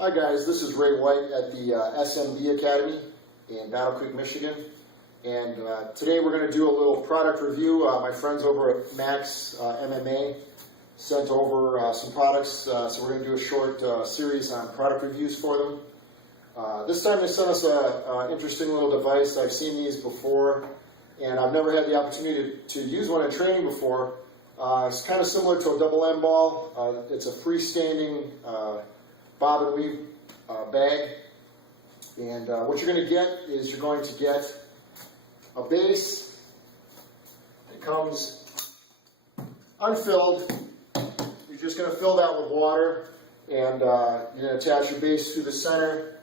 Hi guys, this is Ray White at the SMD Academy in Battle Creek, Michigan. And today we're going to do a little product review. My friends over at Max MMA sent over some products, so we're going to do a short series on product reviews for them. This time they sent us an interesting little device. I've seen these before, and I've never had the opportunity to use one in training before. It's kind of similar to a double end ball. It's a freestanding bob and weave bag, and what you're going to get is you're going to get a base. It comes unfilled. You're just going to fill that with water, and you're going to attach your base through the center.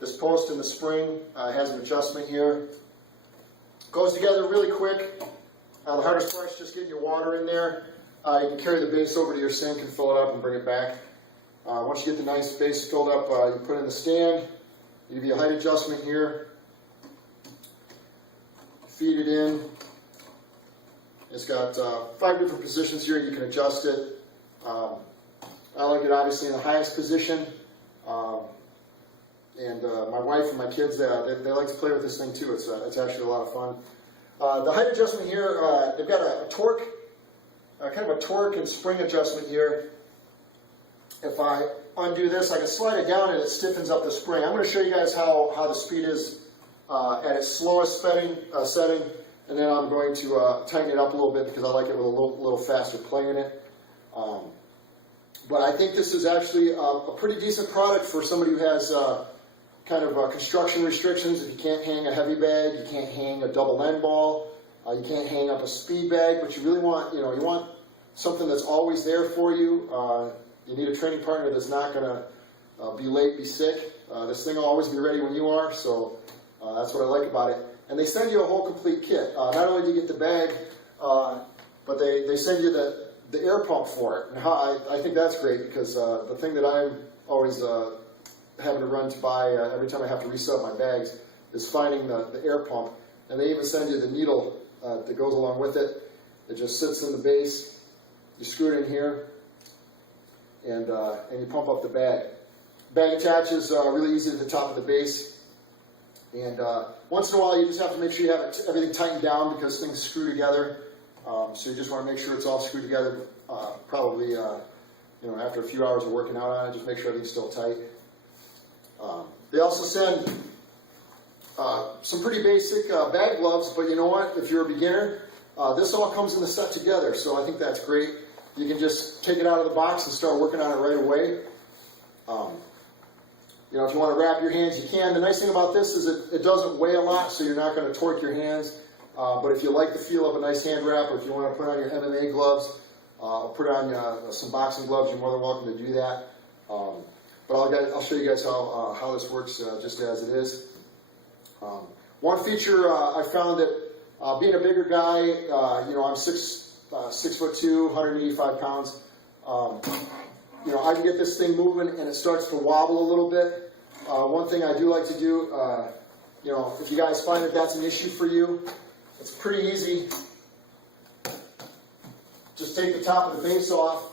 This post in the spring has an adjustment here. Goes together really quick. The hardest part is just getting your water in there. You can carry the base over to your sink and fill it up and bring it back. Once you get the nice base filled up, you put it in the stand. You give you a height adjustment here. Feed it in. It's got 5 different positions here. You can adjust it. I like it obviously in the highest position. And my wife and my kids, they like to play with this thing too. It's actually a lot of fun. The height adjustment here, they've got a torque, kind of a torque and spring adjustment here. If I undo this, I can slide it down and it stiffens up the spring. I'm going to show you guys how the speed is at its slowest setting, and then I'm going to tighten it up a little bit because I like it with a little faster play in it. But I think this is actually a pretty decent product for somebody who has kind of construction restrictions. If you can't hang a heavy bag, you can't hang a double end ball, you can't hang up a speed bag, but you really want, you want something that's always there for you. You need a training partner that's not going to be late, be sick. This thing will always be ready when you are, so that's what I like about it. And they send you a whole complete kit. Not only do you get the bag, but they send you the air pump for it. And I think that's great because the thing that I'm always having to run to buy every time I have to reset my bags is finding the air pump. And they even send you the needle that goes along with it. It just sits in the base. You screw it in here, and you pump up the bag. Bag attaches really easy to the top of the base. And once in a while, you just have to make sure you have everything tightened down because things screw together. So you just want to make sure it's all screwed together. Probably, after a few hours of working out on it, just make sure everything's still tight. They also send some pretty basic bag gloves, but you know what? If you're a beginner, this all comes in the set together, so I think that's great. You can just take it out of the box and start working on it right away. If you want to wrap your hands, you can. The nice thing about this is it doesn't weigh a lot, so you're not going to torque your hands. But if you like the feel of a nice hand wrap, or if you want to put on your MMA gloves, or put on some boxing gloves, you're more than welcome to do that. But I'll show you guys how this works just as it is. One feature I found that being a bigger guy, I'm 6'2", 185 pounds. I can get this thing moving and it starts to wobble a little bit. One thing I do like to do, if you guys find that that's an issue for you, it's pretty easy. Just take the top of the base off,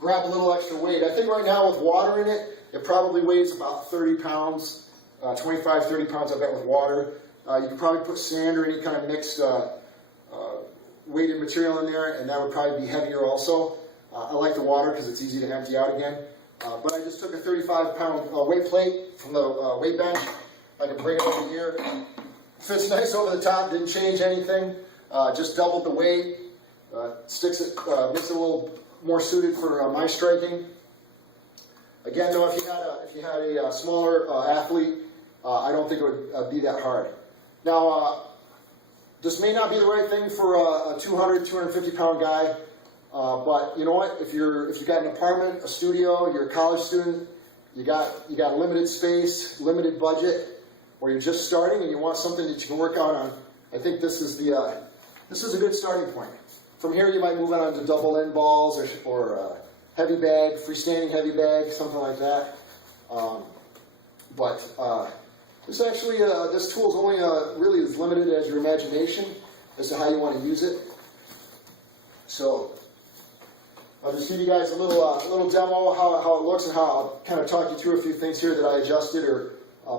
grab a little extra weight. I think right now with water in it, it probably weighs about 30 pounds, 25, 30 pounds I bet with water. You could probably put sand or any kind of mixed weighted material in there, and that would probably be heavier also. I like the water because it's easy to empty out again. But I just took a 35-pound weight plate from the weight bench. I can bring it over here. Fits nice over the top, didn't change anything. Just doubled the weight. Makes it a little more suited for my striking. Again, though, if you had a smaller athlete, I don't think it would be that hard. Now, this may not be the right thing for a 200, 250-pound guy. But you know what? If you've got an apartment, a studio, you're a college student, you got limited space, limited budget, or you're just starting and you want something that you can work out on, I think this is a good starting point. From here, you might move on to double end balls or heavy bag, freestanding heavy bag, something like that. This tool is only really as limited as your imagination as to how you want to use it. So I'll just give you guys a little demo of how it looks and how I'll kind of talk you through a few things here that I adjusted or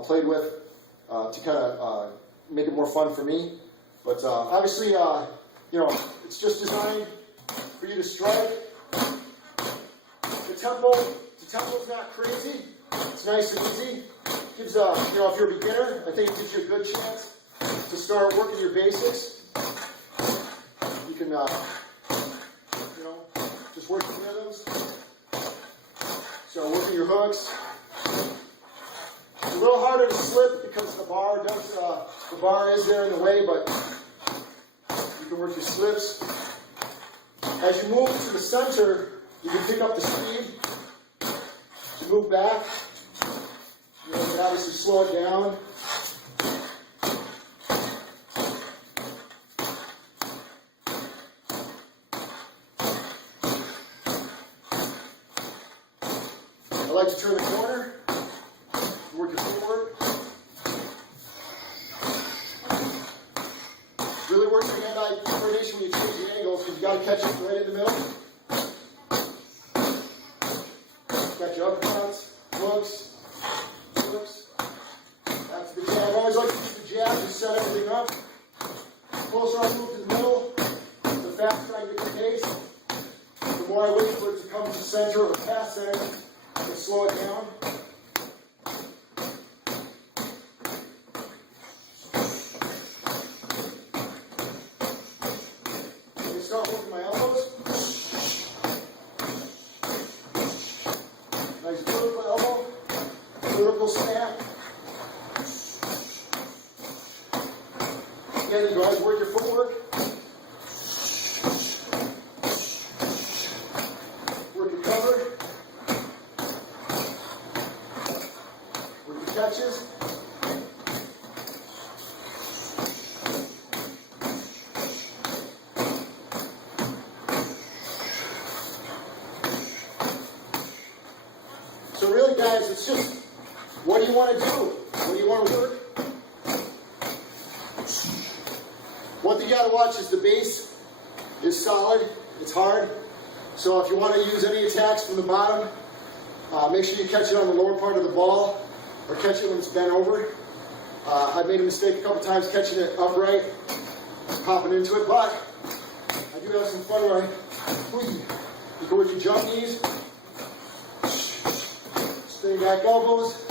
played with to kind of make it more fun for me. But obviously, it's just designed for you to strike. The tempo's not crazy. It's nice and easy. Gives if you're a beginner, I think it gives you a good chance to start working your basics. You can, just work your rhythms. Start working your hooks. It's a little harder to slip because the bar is there in the way, but you can work your slips. As you move to the center, you can pick up the speed. To move back, you can obviously slow it down. I like to turn the corner, work your footwork. Really work your hand-eye coordination when you change the angles because you got to catch it right in the middle. Catch your uppercuts, hooks, flips. That's the jab. I always like to use the jab to set everything up. The closer I move to the middle, the faster I get the pace. The more I wait for it to come to the center or past center, and slow it down. And start working my elbows. Nice vertical elbow, vertical snap. Again, you guys work your footwork. Work your cover. Catches. So really, guys, it's just, what do you want to do? What do you want to work? One thing you got to watch is the base is solid. It's hard. So if you want to use any attacks from the bottom, make sure you catch it on the lower part of the ball. Or catch it when it's bent over. I made a mistake a couple times catching it upright, popping into it, but I do have some fun where you can work your jump knees, spinning back elbows.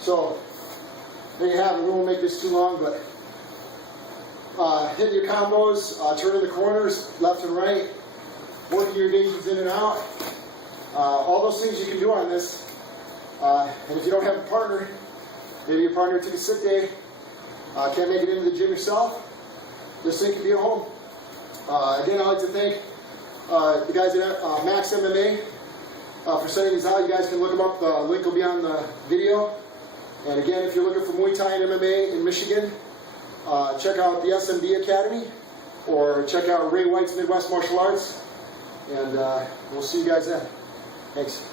So, there you have it. We won't make this too long, but hitting your combos, turning the corners left and right, working your engagements in and out. All those things you can do on this. And if you don't have a partner, maybe your partner took a sick day, can't make it into the gym yourself, this thing can be at home. Again, I'd like to thank the guys at Max MMA for sending these out. You guys can look them up. The link will be on the video. And again, if you're looking for Muay Thai and MMA in Michigan, check out the SMB Academy or check out Ray White's Midwest Martial Arts. And we'll see you guys then. Thanks.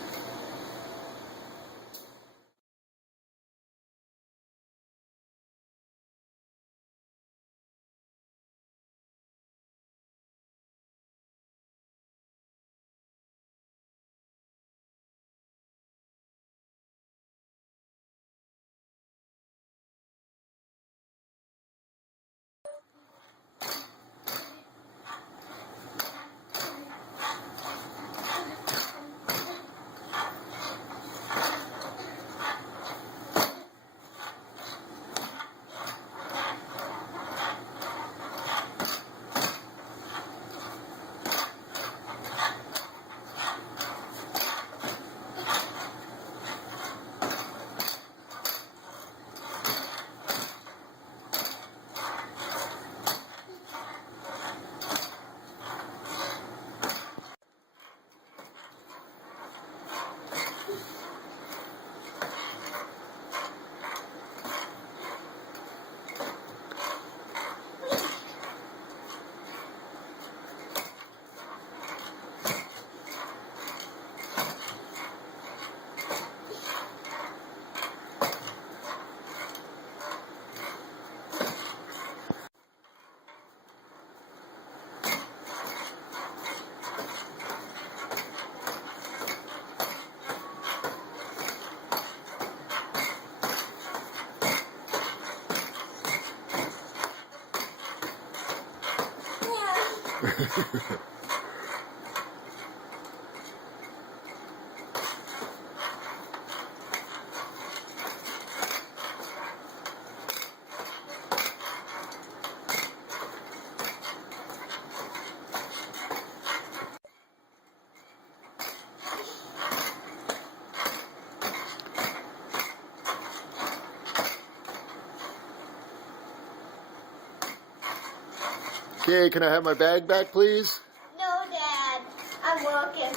Okay, can I have my bag back, please? No, Dad. I'm working.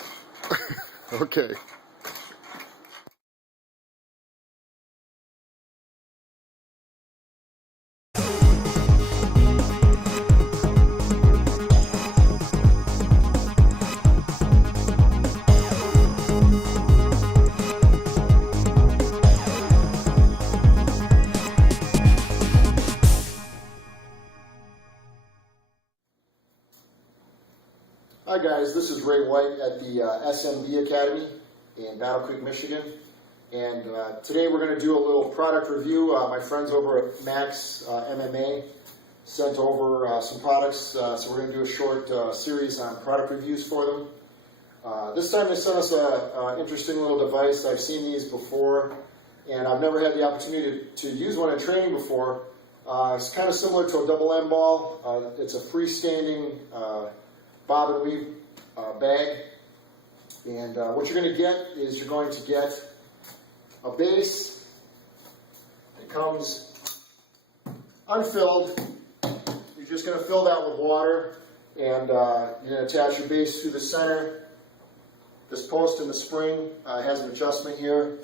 Okay. Hi guys, this is Ray White at the SMB Academy in Battle Creek, Michigan. And today we're going to do a little product review. My friends over at Max MMA sent over some products, so we're going to do a short series on product reviews for them. This time they sent us an interesting little device. I've seen these before, and I've never had the opportunity to use one in training before. It's kind of similar to a double M ball. It's a freestanding bob and weave bag, and what you're going to get is you're going to get a base. It comes unfilled. You're just going to fill that with water, and you're going to attach your base to the center. This post in the spring has an adjustment here.